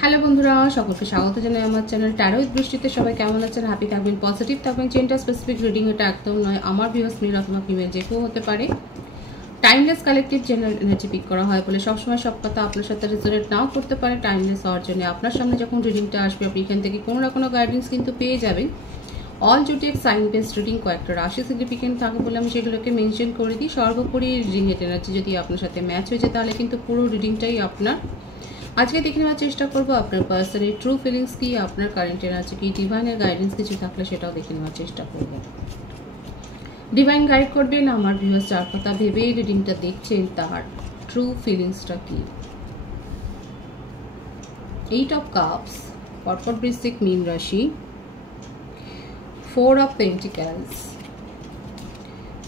Hello বন্ধুরা, সকলকে স্বাগত জানাই আমার চ্যানেল ট্যারো উইথ বৃষ্টিতে। সবাই কেমন আছেন? হ্যাপি থাকবেন, পজিটিভ থাকবেন। চেনটা স্পেসিফিক রিডিং এটা একদম নয়। আমার ভিউয়ার্স মেল অথবা ফিমেল যে কেউ হতে পারে। Timeless collective general energy peak করা হয় বলে সবসময় সব কথা আপনার সাথে রেজোনেট নাও করতে পারে। টাইমলেস হওয়ার জন্য আপনার সামনে যখন রিডিংটা আসবে আপনি এখান থেকে কোনো না কোনো গাইডেন্স কিন্তু পেয়ে যাবেন। অল জোটিক সাইন বেসড রিডিং কয়েকটা রাশি সিগনিফিকেন্ট থাকে বলে আমি সেগুলোকে মেনশন করে দিই। সর্বোপরি রিডিংয়ের এনার্জি যদি আপনার সাথে ম্যাচ হয়ে যায় তাহলে কিন্তু পুরো রিডিংটাই আপনার। আজকে দেখে নেওয়ার চেষ্টা করবো আপনার পার্সনের ট্রু ফিলিংস কি, আপনার কারেন্ট এনার্জি কি, ডিভাইনের গাইডেন্স কিছু থাকলে সেটাও দেখে নেওয়ার চেষ্টা করবো। ডিভাইন গাইড করবেন আমার ভিউয়ার্স যার কথা ভেবে রিডিংটা দেখছেন তার ট্রু ফিলিংসটা কি। 8 অফ কাপস, কর্কট বৃশ্চিক মীন রাশি। 4 অফ পেন্টিক্যালস,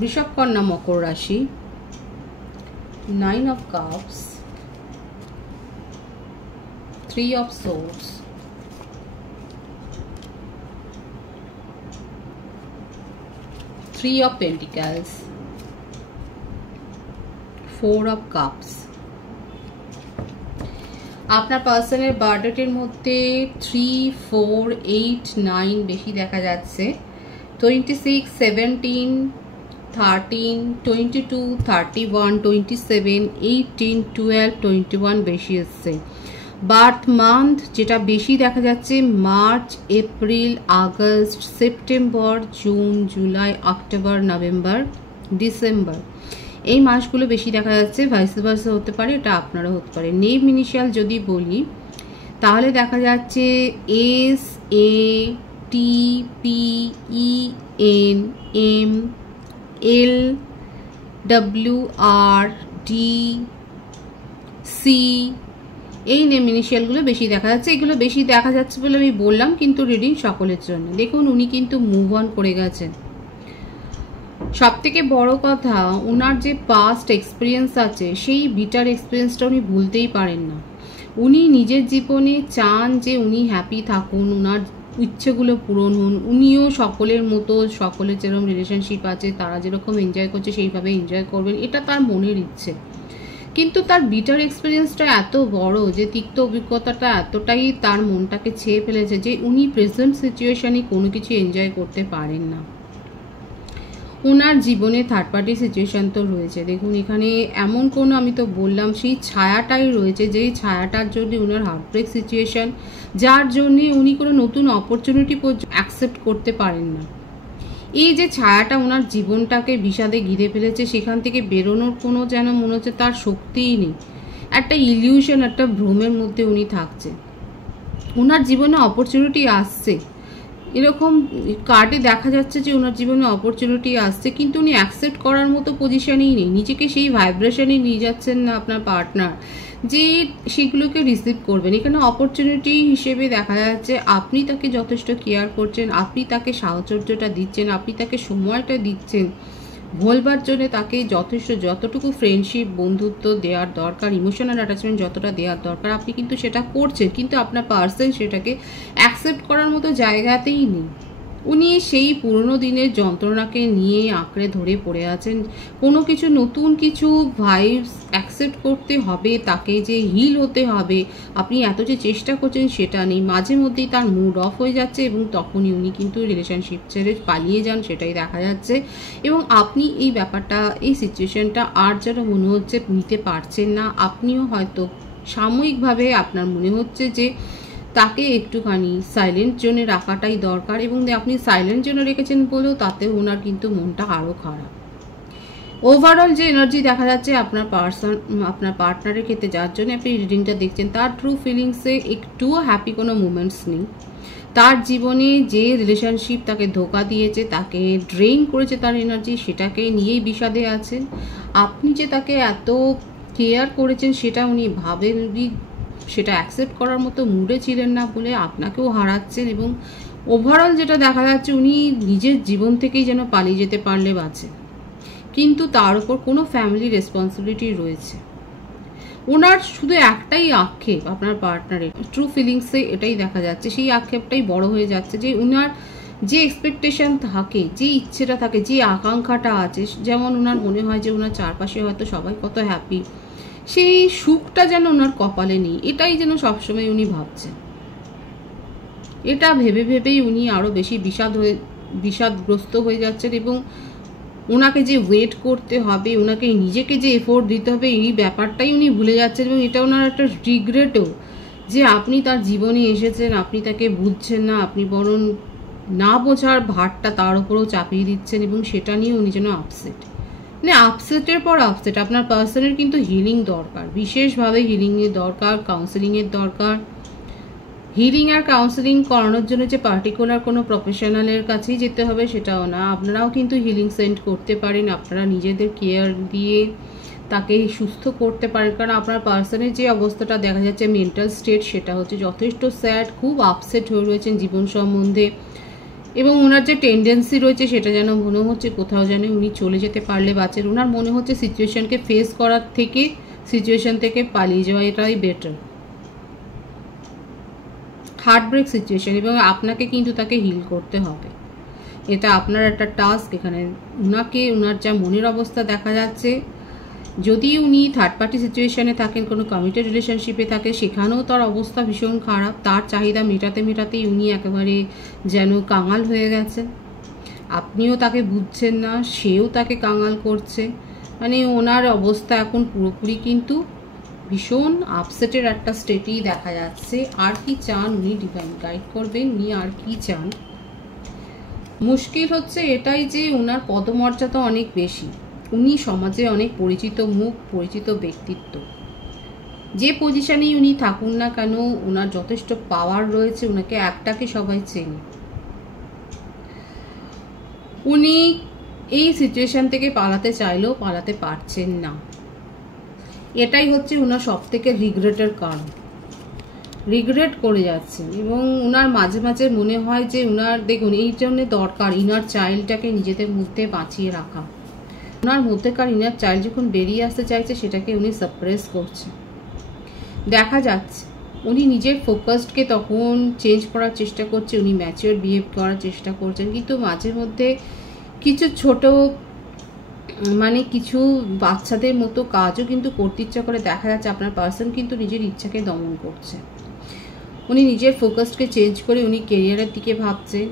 বৃষভ কন্যা মকর রাশি। 9 of cups, 3 of swords, 3 of pentacles, 4 of cups। আপনার পার্সনের বার্থডেটের মধ্যে 3, 4, 8, 9 বেশি দেখা যাচ্ছে। 26, 17, 13, 22, 31, 27, 18, 12, 21 বেশি এসছে। বার্থ মান্থ যেটা বেশি দেখা যাচ্ছে March, April, August, September, June, July, October, November, December, এই মাসগুলো বেশি দেখা যাচ্ছে। ভাইস ভার্সা হতে পারে, এটা আপনারা হতে পারে। নেম ইনিশিয়াল যদি বলি তাহলে দেখা যাচ্ছে এস, এ, টি, পি, ই, এন, এম, এল, ডব্লিউ, আর, ডি, সি, এই নেম ইনিশিয়ালগুলো বেশি দেখা যাচ্ছে। এগুলো বেশি দেখা যাচ্ছে বলে আমি বললাম, কিন্তু রিডিং সকলের জন্য। দেখুন উনি কিন্তু মুভ অন করে গেছেন। সব থেকে বড় কথা, ওনার যে পাস্ট এক্সপিরিয়েন্স আছে সেই বিটার এক্সপিরিয়েন্সটা উনি ভুলতেই পারেন না। উনি নিজের জীবনে চান যে উনি হ্যাপি থাকুন, ওনার ইচ্ছেগুলো পূরণ হন। উনিও সকলের মতো, সকলের যেরকম রিলেশনশিপ আছে তারা যেরকম এনজয় করছে সেইভাবে এনজয় করবেন, এটা তার মনের ইচ্ছে। কিন্তু তার বিটার এক্সপিরিয়েন্সটা এত বড় যে তিক্ত অভিজ্ঞতাটা এতটাই তার মনটাকে ছেয়ে ফেলেছে যে উনি প্রেজেন্ট সিচুয়েশনে কোনো কিছু এনজয় করতে পারেন না। ওনার জীবনে থার্ড পার্টি সিচুয়েশন তো রয়েছে। দেখুন এখানে এমন কোনো, আমি তো বললাম সেই ছায়াটাই রয়েছে, যেই ছায়াটার জন্য ওনার হার্টব্রেক সিচুয়েশন, যার জন্যে উনি কোনো নতুন অপরচুনিটি অ্যাকসেপ্ট করতে পারেন না। এই যে ছায়াটা ওনার জীবনটাকে বিষাদে ঘিরে ফেলেছে, সেখান থেকে বেরোনোর কোনো যেন মনে হচ্ছে তার শক্তিই নেই। একটা ইলিউশন, একটা ভ্রমের মধ্যে উনি থাকছে। ওনার জীবনে অপরচুনিটি আসছে, এরকম কার্ডে দেখা যাচ্ছে যে ওনার জীবনে অপরচুনিটি আসছে, কিন্তু উনি অ্যাকসেপ্ট করার মতো পজিশনেই নেই। নিজেকে সেই ভাইব্রেশনে নিয়ে যাচ্ছেন না আপনার পার্টনার যে সেগুলোকে রিসিভ করবেন। এখানে অপরচুনিটি হিসেবে দেখা যাচ্ছে আপনি তাকে যথেষ্ট কেয়ার করছেন, আপনি তাকে সাহচর্যটা দিচ্ছেন, আপনি তাকে সময়টা দিচ্ছেন বলবার জন্য, তাকে যথেষ্ট যতটুকু ফ্রেন্ডশিপ, বন্ধুত্ব দেওয়ার দরকার, ইমোশনাল অ্যাটাচমেন্ট যতটা দেওয়ার দরকার আপনি কিন্তু সেটা করছেন। কিন্তু আপনার পার্সন সেটাকে অ্যাকসেপ্ট করার মতো জায়গাতেই নেই। উনি সেই পুরনো দিনের যন্ত্রণাকে নিয়ে আঁকড়ে ধরে পড়ে আছেন। কোনো কিছু নতুন কিছু ভাইবস অ্যাকসেপ্ট করতে হবে, তাকে যে হিল হতে হবে, আপনি এত যে চেষ্টা করছেন সেটা নেই। মাঝে মধ্যেই তার মুড অফ হয়ে যাচ্ছে এবং তখনই উনি কিন্তু রিলেশনশিপ ছেড়ে পালিয়ে যান, সেটাই দেখা যাচ্ছে। এবং আপনি এই ব্যাপারটা, এই সিচুয়েশনটা আর যেন মনে হচ্ছে নিতে পারছেন না। আপনিও হয়তো সাময়িকভাবে আপনার মনে হচ্ছে যে তাকে একটুখানি সাইলেন্ট জোনে রাখাটাই দরকার, এবং আপনি সাইলেন্ট জোনে রেখেছেন বলেও তাতে ওনার কিন্তু মনটা আরও খারাপ। ওভারঅল যে এনার্জি দেখা যাচ্ছে আপনার আপনার পার্টনারের ক্ষেত্রে, যার জন্য আপনি রিডিংটা দেখছেন, তার ট্রু ফিলিংসে একটুও হ্যাপি কোনো মুমেন্টস নেই। তার জীবনে যে রিলেশনশিপ তাকে ধোকা দিয়েছে, তাকে ড্রেইন করেছে তার এনার্জি, সেটাকে নিয়েই বিষাদে আছেন। আপনি যে তাকে এত কেয়ার করেছেন সেটা উনি ভাবেননি, সেটা অ্যাকসেপ্ট করার মতো মুডে ছিলেন না বলে আপনাকেও হারাচ্ছেন। এবং ওভারঅল যেটা দেখা যাচ্ছে উনি নিজের জীবন থেকেই যেন পালিয়ে যেতে পারলে বাঁচে, কিন্তু তার উপর কোনো ফ্যামিলি রেসপন্সিবিলিটি রয়েছে। ওনার শুধু একটাই আক্ষেপ আপনার পার্টনারের ট্রু ফিলিংসে, এটাই দেখা যাচ্ছে। সেই আক্ষেপটাই বড় হয়ে যাচ্ছে যে ওনার যে এক্সপেকটেশন থাকে, যে ইচ্ছেটা থাকে, যে আকাঙ্ক্ষাটা আছে, যেমন ওনার মনে হয় যে ওনার চারপাশে হয়তো সবাই কত হ্যাপি, সেই সুখটা যেন ওনার কপালে নেই, এটাই যেন সবসময় উনি ভাবছেন। এটা ভেবে ভেবেই উনি আরও বেশি বিষাদগ্রস্ত হয়ে যাচ্ছেন, এবং ওনাকে যে ওয়েট করতে হবে, ওনাকে নিজেকে যে এফোর্ট দিতে হবে, এই ব্যাপারটাই উনি ভুলে যাচ্ছেন। এবং এটা ওনার একটা রিগ্রেটও, যে আপনি তার জীবনে এসেছেন, আপনি তাকে বুঝছেন না, আপনি বরং না বোঝার ভারটা তার উপরেও চাপিয়ে দিচ্ছেন, এবং সেটা নিয়ে উনি যেন আপসেট। মানে আপসেটের পর আপসেট। আপনার পার্সনের কিন্তু হিলিং দরকার, বিশেষভাবে হিলিংয়ের দরকার, কাউন্সেলিংয়ের দরকার। হিলিং আর কাউন্সেলিং করানোর জন্য যে পার্টিকুলার কোনো প্রফেশনালের কাছেই যেতে হবে সেটাও না, আপনারাও কিন্তু হিলিং সেন্ড করতে পারেন। আপনারা নিজেদের কেয়ার দিয়ে তাকে সুস্থ করতে পারেন, কারণ আপনার পার্সনের যে অবস্থাটা দেখা যাচ্ছে মেন্টাল স্টেট, সেটা হচ্ছে যথেষ্ট স্যাড, খুব আপসেট হয়ে রয়েছেন জীবন সম্বন্ধে। এবং ওনার যে টেন্ডেন্সি রয়েছে সেটা যেন মনে হচ্ছে কোথাও যেন উনি চলে যেতে পারলে বাঁচেন। ওনার মনে হচ্ছে সিচুয়েশনকে ফেস করার থেকে সিচুয়েশন থেকে পালিয়ে যাওয়া এটাই বেটার। হার্টব্রেক সিচুয়েশন, এবং আপনাকে কিন্তু তাকে হিল করতে হবে, এটা আপনার একটা টাস্ক। এখানে ওনাকে, ওনার যা মনের অবস্থা দেখা যাচ্ছে, যদি উনি থার্ড পার্টি সিচুয়েশনে থাকেন, কোনো কমিটেড রিলেশনশিপে থাকে, সেখানেও তার অবস্থা ভীষণ খারাপ। তার চাহিদা মেটাতে মেটাতেই উনি একেবারে যেন কাঙাল হয়ে গেছেন। আপনিও তাকে বুঝছেন না, সেও তাকে কাঙাল করছে। মানে ওনার অবস্থা এখন পুরোপুরি কিন্তু ভীষণ আপসেটের একটা স্টেটেই দেখা যাচ্ছে। আর কি চান উনি, ডিভাইন গাইড করবেন, উনি আর কি চান? মুশকিল হচ্ছে এটাই যে ওনার পদমর্যাদা অনেক বেশি, উনি সমাজে অনেক পরিচিত মুখ, পরিচিত ব্যক্তিত্ব। যে পজিশনেই উনি থাকুন না কেন, ওনার যথেষ্ট পাওয়ার রয়েছে, ওনাকে একটাকে সবাই চেনে। উনি এই সিচুয়েশন থেকে পালাতে চাইলেও পালাতে পারছেন না, এটাই হচ্ছে ওনার সব থেকে রিগ্রেটের কারণ। রিগ্রেট করে যাচ্ছেন, এবং ওনার মাঝে মাঝে মনে হয় যে ওনার, দেখুন এই জন্য দরকার ইনার চাইল্ডটাকে নিজেদের মধ্যে বাঁচিয়ে রাখা। ওনার মধ্যেকার ইনার চাইল্ড যখন বেরিয়ে আসতে চাইছে, সেটাকে উনি সাপ্রেস করছে। দেখা যাচ্ছে উনি নিজের ফোকাসকে তখন চেঞ্জ করার চেষ্টা করছে, উনি ম্যাচিওর বিহেভ করার চেষ্টা করছেন, কিন্তু মাঝে মধ্যে কিছু ছোট মানে কিছু বাচ্চাদের মতো কাজও কিন্তু করতে ইচ্ছা করে। দেখা যাচ্ছে আপনার পার্সন কিন্তু নিজের ইচ্ছাকে দমন করছে। উনি নিজের ফোকাসকে চেঞ্জ করে উনি কেরিয়ারের দিকে ভাবছেন,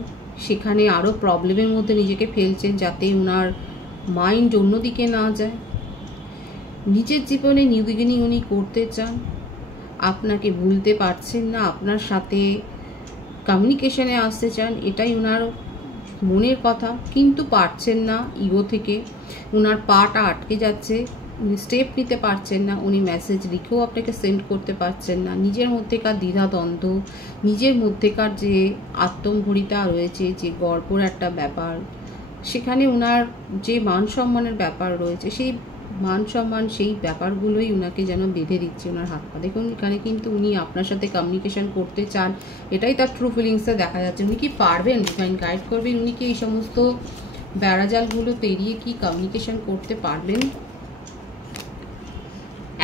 সেখানে আরও প্রবলেমের মধ্যে নিজেকে ফেলছেন, যাতে ওনার মাইন্ড অন্যদিকে না যায়। নিজের জীবনে নিউ বিগিনিং উনি করতে চান, আপনাকে ভুলতে পারছেন না, আপনার সাথে কমিউনিকেশনে আসতে চান, এটাই ওনার মনের কথা, কিন্তু পারছেন না। ইগো থেকে ওনার পাটা আটকে যাচ্ছে, উনি স্টেপ নিতে পারছেন না, উনি মেসেজ লিখেও আপনাকে সেন্ড করতে পারছেন না। নিজের মধ্যেকার দ্বিধাদ্বন্দ্ব, নিজের মধ্যেকার যে আত্মম্ভরিতা রয়েছে, যে গর্বর একটা ব্যাপার, সেখানে ওনার যে মান সম্মানের ব্যাপার রয়েছে, সেই মান সম্মান, সেই ব্যাপারগুলোই ওনাকে যেন বেঁধে দিচ্ছে ওনার হাত পা। দেখুন এখানে কিন্তু উনি আপনার সাথে কমিউনিকেশন করতে চান, এটাই তার ট্রু ফিলিংসে দেখা যাচ্ছে। উনি কি পারবেন, ডিভাইন গাইড করবেন, উনি কি এই সমস্ত বেড়াজালগুলো পেরিয়ে কি কমিউনিকেশন করতে পারবেন?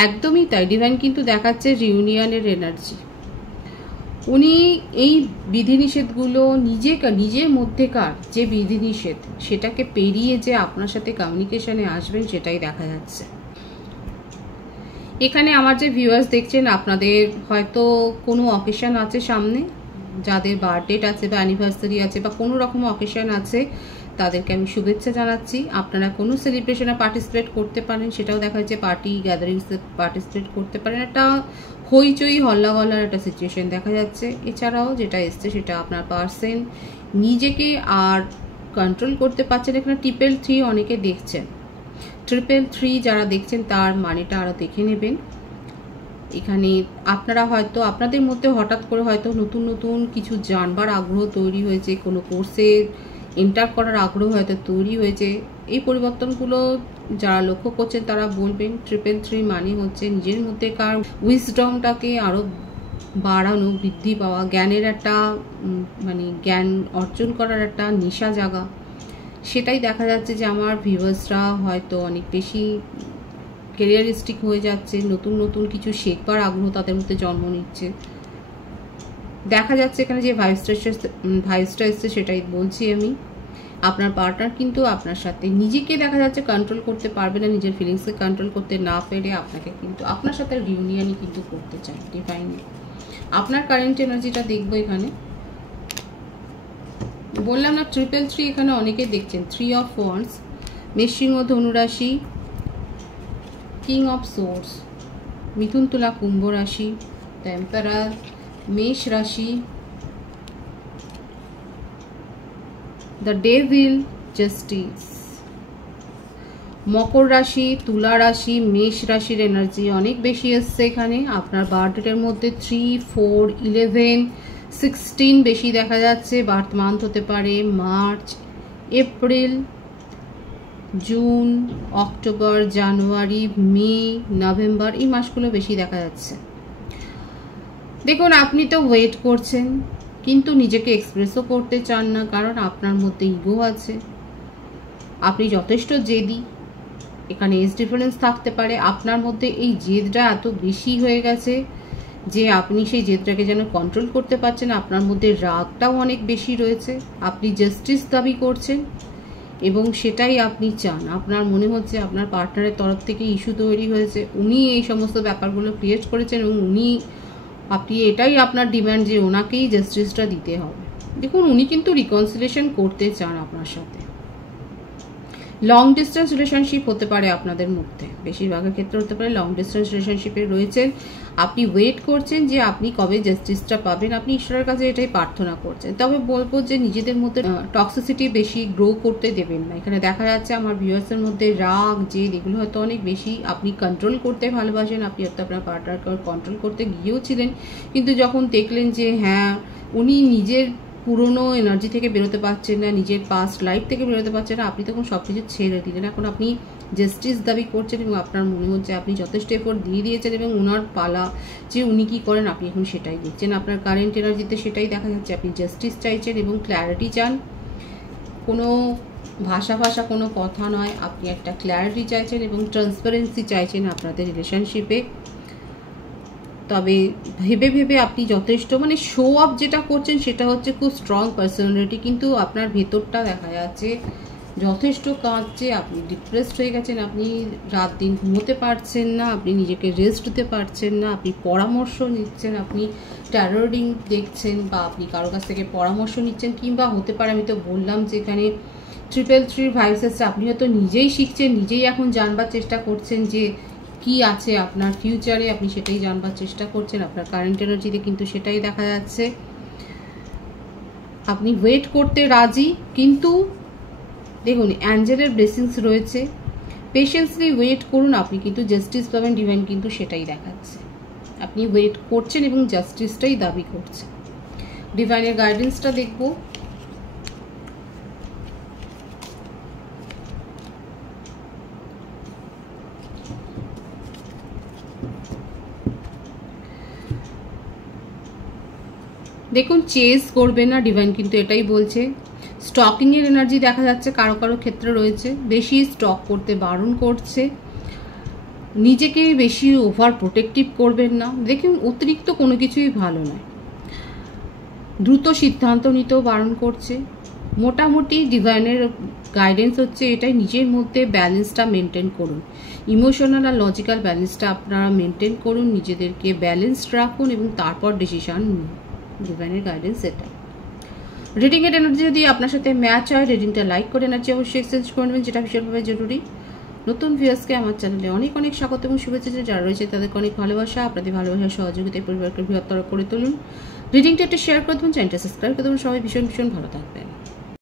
একদমই তাই, ডিভাইন কিন্তু দেখাচ্ছে রিউনিয়নের এনার্জি। উনি এই বিধিনিষেধগুলো নিজের মধ্যেকার যে বিধিনিষেধ, সেটাকে পেরিয়ে যে আপনার সাথে কমিউনিকেশনে আসবেন, সেটাই দেখা যাচ্ছে। এখানে আমার যে ভিউয়ার্স দেখছেন, আপনাদের হয়তো কোনো অকেশন আছে সামনে, যাদের বার্থডেট আছে বা অ্যানিভার্সারি আছে বা কোনো রকম অকেশন আছে, তাদেরকে আমি শুভেচ্ছা জানাচ্ছি। আপনারা কোনো সেলিব্রেশনে পার্টিসিপেট করতে পারেন, সেটাও দেখা যাচ্ছে পার্টি গ্যাদারিংসে পার্টিসিপেট করতে পারেন। একটা হইচই হল্লাগল্লার একটা সিচুয়েশন দেখা যাচ্ছে। এছাড়াও যেটা এসছে, সেটা আপনার পার্সন নিজেকে আর কন্ট্রোল করতে পারছেন। এখানে 333 অনেকে দেখছেন, 333 যারা দেখছেন তার মানেটা আরও দেখে নেবেন। এখানে আপনারা হয়তো আপনাদের মধ্যে হঠাৎ করে হয়তো নতুন নতুন কিছু জানবার আগ্রহ তৈরি হয়েছে, কোনো কোর্সে এন্টার করার আগ্রহ হয়তো তৈরি হয়েছে। এই পরিবর্তনগুলো যারা লক্ষ্য করছেন তারা বলবেন 333 মানে হচ্ছে নিজের মধ্যেকার উইজডমটাকে আরও বাড়ানো, বৃদ্ধি পাওয়া, জ্ঞানের একটা মানে জ্ঞান অর্জন করার একটা নেশা জাগা। সেটাই দেখা যাচ্ছে যে আমার ভিউয়ার্সরা হয়তো অনেক বেশি ক্যারিয়ারিস্টিক হয়ে যাচ্ছে, নতুন নতুন কিছু শেখবার আগ্রহ তাদের মধ্যে জন্ম নিচ্ছে। দেখা যাচ্ছে এখানে যে ভাইবসটা এসছে সেটাই বলছি আমি। আপনার পার্টনার কিন্তু আপনার সাথে নিজেকে দেখা যাচ্ছে কন্ট্রোল করতে পারবে না, নিজের ফিলিংসকে কন্ট্রোল করতে না পেরে আপনাকে কিন্তু আপনার সাথে রিউনিয়নই কিন্তু করতে চায় ডিভাইনলি। আপনার কারেন্ট এনার্জিটা দেখবো এখানে। বললাম না 333 এখানে অনেকে দেখছেন। 3 অফ ওয়ান্ডস, মেষ-সিংহ ধনুরাশি, কিং অফ সোর্স, মিথুন তুলা কুম্ভ রাশি, দ্য এম্পারার, মেষ রাশি, দ্য ডেভিল, জাস্টিস, মকর রাশি, তুলা রাশি, মেষ রাশির এনার্জি অনেক বেশি এসছে এখানে। আপনার বার্থডেটের মধ্যে 3, 4, 11, 16 বেশি দেখা যাচ্ছে। বার্থ মান্থ হতে পারে মার্চ, এপ্রিল, জুন, অক্টোবর, জানুয়ারি, মে, নভেম্বর, এই মাসগুলো বেশি দেখা যাচ্ছে। দেখুন আপনি তো ওয়েট করছেন কিন্তু নিজেকে এক্সপ্রেসও করতে চান না, কারণ আপনার মধ্যে ইগো আছে। আপনি যথেষ্ট জেদি, এখানে এজ ডিফারেন্স থাকতে পারে। আপনার মধ্যে এই জেদটা এত বেশি হয়ে গেছে যে আপনি সেই জেদটাকে যেন কন্ট্রোল করতে পারছেন। আপনার মধ্যে রাগটাও অনেক বেশি রয়েছে। আপনি জাস্টিস দাবি করছেন এবং সেটাই আপনি চান। আপনার মনে হচ্ছে আপনার পার্টনারের তরফ থেকে ইস্যু তৈরি হয়েছে, উনি এই সমস্ত ব্যাপারগুলো ক্রিয়েট করেছেন এবং আপনি এটাই আপনার ডিমান্ড যে ওনাকেই জাস্টিসটা দিতে হবে। দেখুন উনি কিন্তু রিকনসিলিয়েশন করতে চান আপনার সাথে। লং ডিস্টেন্স রিলেশনশিপ হতে পারে আপনাদের মধ্যে, বেশিরভাগের ক্ষেত্রে হতে পারে লং ডিস্টেন্স রিলেশনশিপে রয়েছেন। আপনি ওয়েট করছেন যে আপনি কবে জাস্টিসটা পাবেন, আপনি ঈশ্বরের কাছে এটাই প্রার্থনা করছেন। তবে বলবো যে নিজেদের মধ্যে টক্সিসিটি বেশি গ্রো করতে দেবেন না। এখানে দেখা যাচ্ছে আমার ভিউয়ার্সের মধ্যে রাগ, জেদ এগুলো হয়তো অনেক বেশি। আপনি কন্ট্রোল করতে ভালোবাসেন, আপনি হয়তো আপনার পার্টনারকে কন্ট্রোল করতে গিয়েও ছিলেন, কিন্তু যখন দেখলেন যে হ্যাঁ উনি নিজের পুরনো এনার্জি থেকে বেরোতে পারছেন না, নিজের পাস্ট লাইফ থেকে বেরোতে পারছেন না, আপনি তখন সব কিছু ছেড়ে দিলেন। এখন আপনি জাস্টিস দাবি করছেন এবং আপনার মনে হচ্ছে আপনি যথেষ্ট এফোর্ট দিয়ে দিয়েছেন এবং ওনার পালা যে উনি কী করেন আপনি এখন সেটাই দেখছেন। আপনার কারেন্ট এনার্জিতে সেটাই দেখা যাচ্ছে। আপনি জাস্টিস চাইছেন এবং ক্ল্যারিটি চান। কোনো ভাষা কোনো কথা নয়, আপনি একটা ক্ল্যারিটি চাইছেন এবং ট্রান্সপারেন্সি চাইছেন আপনাদের রিলেশনশিপে। তবে ভেবে ভেবে আপনি যথেষ্ট মানে শো অফ যেটা করছেন সেটা হচ্ছে খুব স্ট্রং পার্সোনালিটি, কিন্তু আপনার ভেতরটা দেখা যাচ্ছে যথেষ্ট কাঁদছে। আপনি ডিপ্রেসড হয়ে গেছেন, আপনি রাত দিন ঘুমোতে পারছেন না, আপনি নিজেকে রেস্ট দিতে পারছেন না, আপনি পরামর্শ নিচ্ছেন, আপনি ট্যারোরিং দেখছেন বা আপনি কারো কাছ থেকে পরামর্শ নিচ্ছেন, কিংবা হতে পারে আমি তো বললাম যে এখানে 333 ভাইবস এসছে, আপনি হয়তো নিজেই শিখছেন, নিজেই এখন জানবার চেষ্টা করছেন যে কি আছে আপনার ফিউচারে, আপনি সেটাই জানবার চেষ্টা করছেন। আপনার কারেন্ট এনার্জিতে কিন্তু সেটাই দেখা যাচ্ছে। আপনি ওয়েট করতে রাজি, কিন্তু দেখুন অ্যাঞ্জেলের ব্লেসিংস রয়েছে। পেশেন্সলি ওয়েট করুন, আপনি কিন্তু জাস্টিস পাবেন। ডিভাইন কিন্তু সেটাই দেখাচ্ছে। আপনি ওয়েট করছেন এবং জাস্টিসটাই দাবি করছেন। ডিভাইনের গাইডেন্সটা দেখবো। দেখুন চেস করবে না, ডিভাইন কিন্তু এটাই বলছে। স্টকিংয়ের এনার্জি দেখা যাচ্ছে কারো কারো ক্ষেত্রে রয়েছে, বেশি স্টক করতে বারণ করছে। নিজেকে বেশি ওভার প্রোটেক্টিভ করবেন না। দেখুন অতিরিক্ত কোনো কিছুই ভালো নয়। দ্রুত সিদ্ধান্ত নিতেও বারণ করছে। মোটামুটি ডিভাইনের গাইডেন্স হচ্ছে এটাই, নিজের মধ্যে ব্যালেন্সটা মেনটেন করুন। ইমোশনাল আর লজিক্যাল ব্যালেন্সটা আপনারা মেনটেন করুন, নিজেদেরকে ব্যালেন্সড রাখুন এবং তারপর ডিসিশন নিন। ডিভাইনের গাইডেন্স এটা। রিডিংয়ের এনার্জি যদি আপনার সাথে ম্যাচ হয়, রিডিংটা লাইক করে এনার্জি অবশ্যই এক্সচেঞ্জ করে নেবেন, যেটা ভীষণভাবে জরুরি। নতুন ভিউয়ার্সকে আমার চ্যানেলে অনেক অনেক স্বাগত এবং শুভেচ্ছা। যারা রয়েছে তাদেরকে অনেক ভালোবাসা। আপনাদের ভালোবাসার সহযোগিতায় পরিবারকে বৃহত্তর করে তুলুন। রিডিংটা একটু শেয়ার করে দেবেন, চ্যানেলটা সাবস্ক্রাইব করে দেবেন। সবাই ভীষণ ভালো থাকবে।